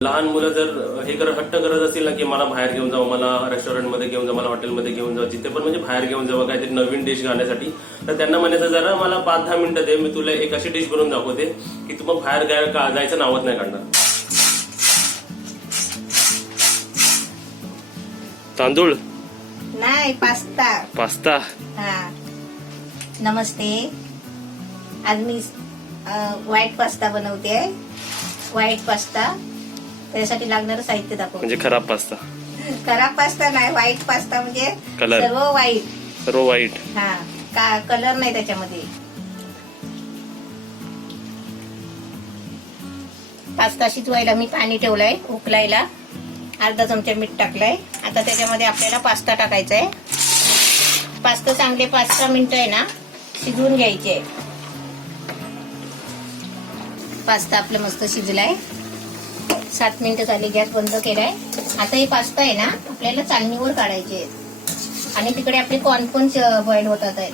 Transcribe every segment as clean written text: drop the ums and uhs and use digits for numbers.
लहान मुलं जर हे हट्ट करत असतील ना की मला बाहेर घेऊन जावं, मला रेस्टॉरंटमध्ये घेऊन जावं, मला हॉटेलमध्ये घेऊन जावं, जिथे पण म्हणजे बाहेर घेऊन जावं काहीतरी नवीन डिश खाण्यासाठी, तर त्यांना म्हणायचं जरा मला 5-10 मिनिटं दे, मी तुला एक अशी डिश बनवून दाखवते की तू मग बाहेर जायचं नावच नाही काढणार. तांदूळ नाही, पास्ता. पास्ता. हा, नमस्ते. आज मी व्हाईट पास्ता बनवते. व्हाईट पास्ता, त्यासाठी लागणारं साहित्य दाखव. म्हणजे खराब पास्ता. खराब पास्ता नाही, व्हाईट पास्ता म्हणजे कलर सर्व व्हाईट. सर्व व्हाईट. हा, कलर नाही त्याच्यामध्ये. पास्ता शिजवायला मी पाणी ठेवलंय उकलायला. अर्धा चमचा मीठ टाकलंय. आता त्याच्यामध्ये आपल्याला पास्ता टाकायचा आहे. पास्ता चांगले 5-6 मिनिटं आहे ना शिजवून घ्यायचे. पास्ता आपला मस्त शिजलाय. 7 मिनिटं झाली, गॅस बंद केलाय. आता हे पास्ता आहे ना आपल्याला चाळणीवर काढायचे आणि तिकडे आपले कॉर्न पण बॉईल होतात आहेत.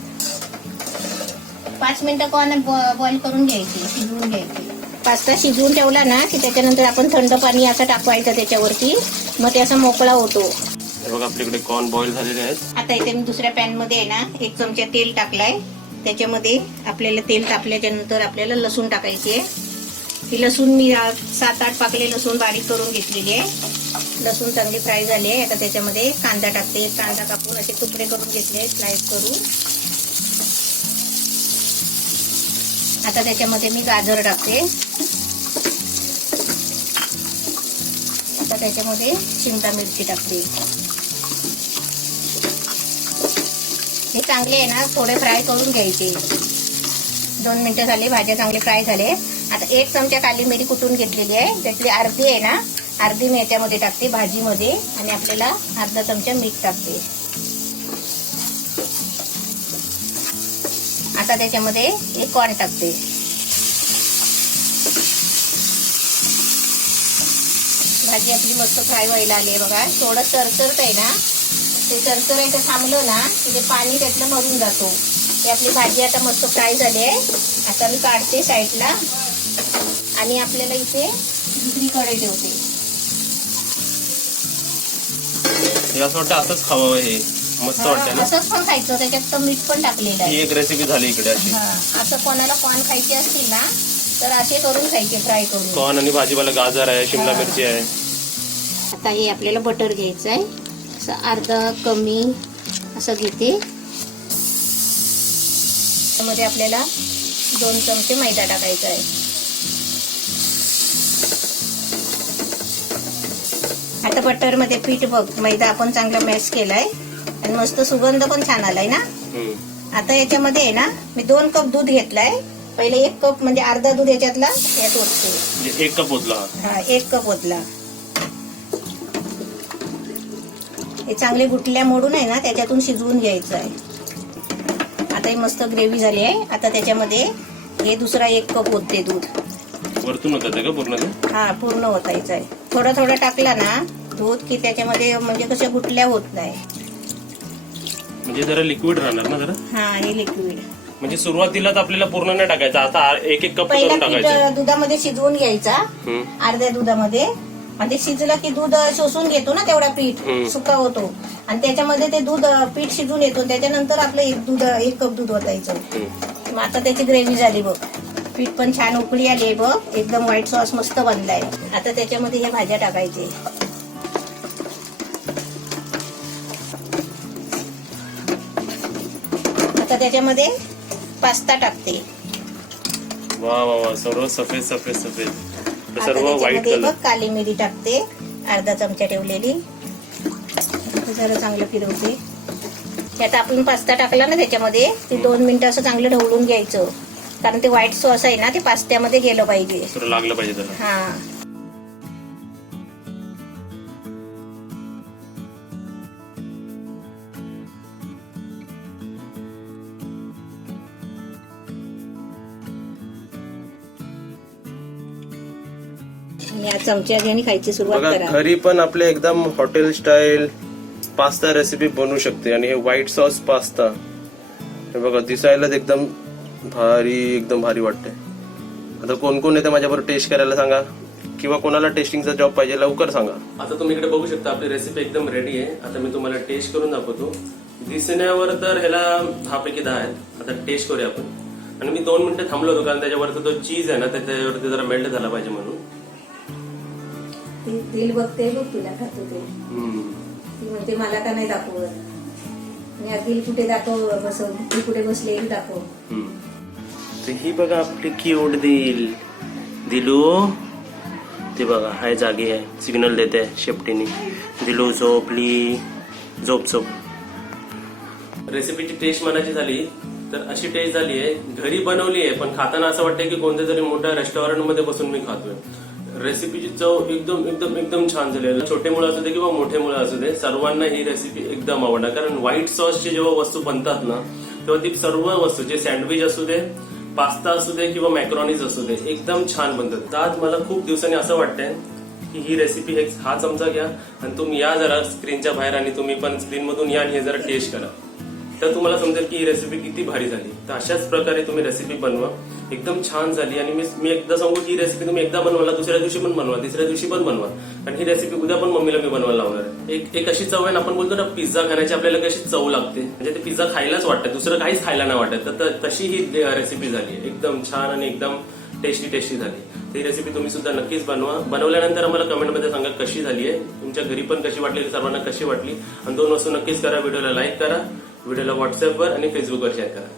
5 मिनिटं कॉर्न बॉईल करून घ्यायचे, शिजवून घ्यायचे. पास्ता शिजवून ठेवला ना की त्याच्यानंतर आपण थंड पाणी असं टाकवायचं त्याच्यावरती, मग ते असा मोकळा होतो. बघा आपल्याकडे कॉर्न बॉईल झालेले आहेत. आता इथे मी दुसऱ्या पॅन मध्ये आहे ना 1 चमचा तेल टाकलाय. त्याच्यामध्ये आपल्याला तेल तापल्याच्या नंतर आपल्याला लसूण टाकायचे. ही लसूण मी 7-8 पाकले लसूण बारीक करून घेतलेली आहे. लसूण चांगली फ्राय झाली आहे. आता त्याच्यामध्ये कांदा टाकते. कांदा कापून असे तुकडे करून घेतले, स्लाइस करून. आता त्याच्यामध्ये मी गाजर टाकते. आता त्याच्यामध्ये शिमला मिरची टाकते. हे चांगले आहे ना थोडे फ्राय करून घ्यायचे. 2 मिनिटं झाले, भाज्या चांगले फ्राय झाले. आता 1 चमचा काली मिरी कुटून घेतलेली आहे. त्यातली अर्धी आहे ना, अर्धी मी याच्यामध्ये टाकते भाजीमध्ये आणि आपल्याला अर्धा चमचा मीठ टाकते. आता त्याच्यामध्ये एक कॉर्न टाकते. भाजी आपली मस्त फ्राय व्हायला आली आहे बघा. थोडं चरचरत आहे ना, ते चरचरायचं थांबलं ना की ते पाणी त्यातलं मरून जातो. ही आपली भाजी आता मस्त फ्राय झाली आहे. आता मी काढते साईडला आणि आपल्याला इथे दुसरी कढई ठेवते. असं वाटतं असंच खावं, हे मस्त वाटतं ना. असंच पण खायचं, त्याच्यात तर मीठ पण टाकलेलं आहे. ही एक रेसिपी झाली इकडे अशी. असं कोणाला कॉर्न खायचे असतील ना तर असे करून खायचे, फ्राय करून. कॉर्न आणि भाजीवाला गाजर आहे, शिमला मिरची आहे. आता हे आपल्याला बटर घ्यायचं आहे. असं अर्धा कमी असं घेते. त्यामध्ये आपल्याला 2 चमचे मैदा टाकायचा आहे. आता बटर मध्ये पीठ बघ, मैदा आपण चांगला मॅश केलाय आणि मस्त सुगंध पण छान आलाय ना. आता याच्यामध्ये आहे ना मी 2 कप दूध घेतलाय. पहिले 1 कप म्हणजे अर्धा दूध याच्यातला यात ओतते. 1 कप ओतला. हा, 1 कप ओतला. हे चांगले गुटल्या मोडून आहे ना त्याच्यातून शिजवून घ्यायचं आहे. आता ही मस्त ग्रेव्ही झाली आहे. आता त्याच्यामध्ये हे दुसरा 1 कप ओतते दूध. वरतून होतं का पूर्ण? हा, पूर्ण ओतायचं आहे. थोडं थोडं टाकला ना दूध की त्याच्यामध्ये म्हणजे कशा गुटल्या होत नाही. म्हणजे जरा लिक्विड राहणार ना जरा. हा, हे लिक्विड म्हणजे सुरुवातीलाच आपल्याला पूर्ण नाही टाकायचं. आता 1-1 कप पहिला करून टाकायचं. दुधामध्ये शिजवून घ्यायचा. अर्ध्या दुधामध्ये म्हणजे शिजलं की दूध शोषून घेतो ना तेवढा पीठ, सुका होतो आणि त्याच्यामध्ये ते दूध पीठ शिजून येतो. त्याच्यानंतर आपलं 1 कप दूध ओतायचं. मग आता त्याची ग्रेव्ही झाली बघ. पीठ पण छान उकळी आली बघ. एकदम व्हाईट सॉस मस्त बनलाय. आता त्याच्यामध्ये हे भाज्या टाकायचे. आता त्याच्यामध्ये पास्ता टाकते. वा वा वा, सर्व सफेद सफेद सफेद, सर्व व्हाईट बघ कलर. काली मिरी टाकते अर्धा चमचा ठेवलेली. जरा चांगलं फिरवते. त्यात आपण पास्ता टाकला ना त्याच्यामध्ये ते 2 मिनिटं असं चांगलं ढवळून घ्यायचं, कारण ते व्हाईट सॉस आहे ना ते पास्त्यामध्ये गेलं पाहिजे, लागलं पाहिजे त्याला. हा. या चमच्याने खायची सुरुवात करा. घरी पण आपले एकदम हॉटेल स्टाईल पास्ता रेसिपी बनवू शकते. आणि हे व्हाईट सॉस पास्ता हे बघा दिसायलाच एकदम भारी, एकदम भारी वाटते. आता कोण कोण येते माझ्याबरोबर टेस्ट करायला सांगा. किंवा कोणाला टेस्टिंगचा जॉब पाहिजे लवकर सांगा. आता तुम्ही इकडे बघू शकता आपली रेसिपी एकदम रेडी आहे. आता मी तुम्हाला टेस्ट करून दाखवतो. दिसण्यावर तर ह्याला 10 पैकी 10 आहेत. आता टेस्ट करूया आपण. आणि मी 2 मिनिटं थांबलो होतो कारण त्याच्यावरती तो चीज आहे ना त्याच्यावरती जरा मेल्ट झाला पाहिजे म्हणून. तेल बघते बघ तुला खातो ते ती म्हणते मला का नाही दाखवत. आणि दिल कुठे दाखव बसव ती कुठे बसले दाखव. तर ही बघा आपली क्यूट दिलू ते बघा हाय जागी आहे सिग्नल देते शेपटीने. दिलू झोपली झोप. रेसिपीची टेस्ट मनाची झाली तर अशी टेस्ट झाली आहे घरी बनवली आहे पण खाताना असं वाटतंय की कोणत्या तरी मोठ्या रेस्टॉरंटमध्ये बसून मी खातोय. रेसिपीची चव एकदम एकदम एकदम छान झाली आहे. छोटे मुलं असू दे किंवा मोठे मुलं असू दे सर्वांना ही रेसिपी एकदम आवडणार. कारण व्हाईट सॉसची जेव्हा वस्तू बनतात ना तेव्हा ती सर्व वस्तू जे सँडविच असू दे पास्ता असू दे किंवा मॅक्रोनीज असू दे एकदम छान बनतात. तर आज मला खूप दिवसांनी असं वाटतंय की ही रेसिपी हा चमचा घ्या आणि तुम्ही या जरा स्क्रीनच्या बाहेर आणि तुम्ही पण स्क्रीनमधून या आणि हे जरा टेस्ट करा. तर तुम्हाला समजेल की ही रेसिपी किती भारी झाली. तर अशाच प्रकारे तुम्ही रेसिपी बनवा. एकदम छान झाली. आणि मी एकदा सांगू की ही रेसिपी तुम्ही एकदा बनवाला दुसऱ्या दिवशी पण बनवा तिसऱ्या दिवशी पण बनवा. आणि ही रेसिपी उद्या पण मम्मीला मी बनवायला लावणार आहे. एक अशी चव आहे ना आपण बोलतो ना पिझ्झा खाण्याची आपल्याला कशी चव लागते म्हणजे ते पिझ्झा खायलाच वाटतं दुसरं काहीच खायला नाही वाटत. तर तशी ही रेसिपी झाली एकदम छान आणि एकदम टेस्टी झाली. ही रेसिपी तुम्ही सुद्धा नक्कीच बनवा. बनवल्यानंतर आम्हाला कमेंटमध्ये सांगा कशी झाली आहे. तुमच्या घरी पण कशी वाटली सर्वांना कशी वाटली. आणि 2 वस्तू नक्कीच करा. व्हिडिओला लाईक करा. व्हिडिओला व्हॉट्सअपवर आणि फेसबुकवर शेअर करा.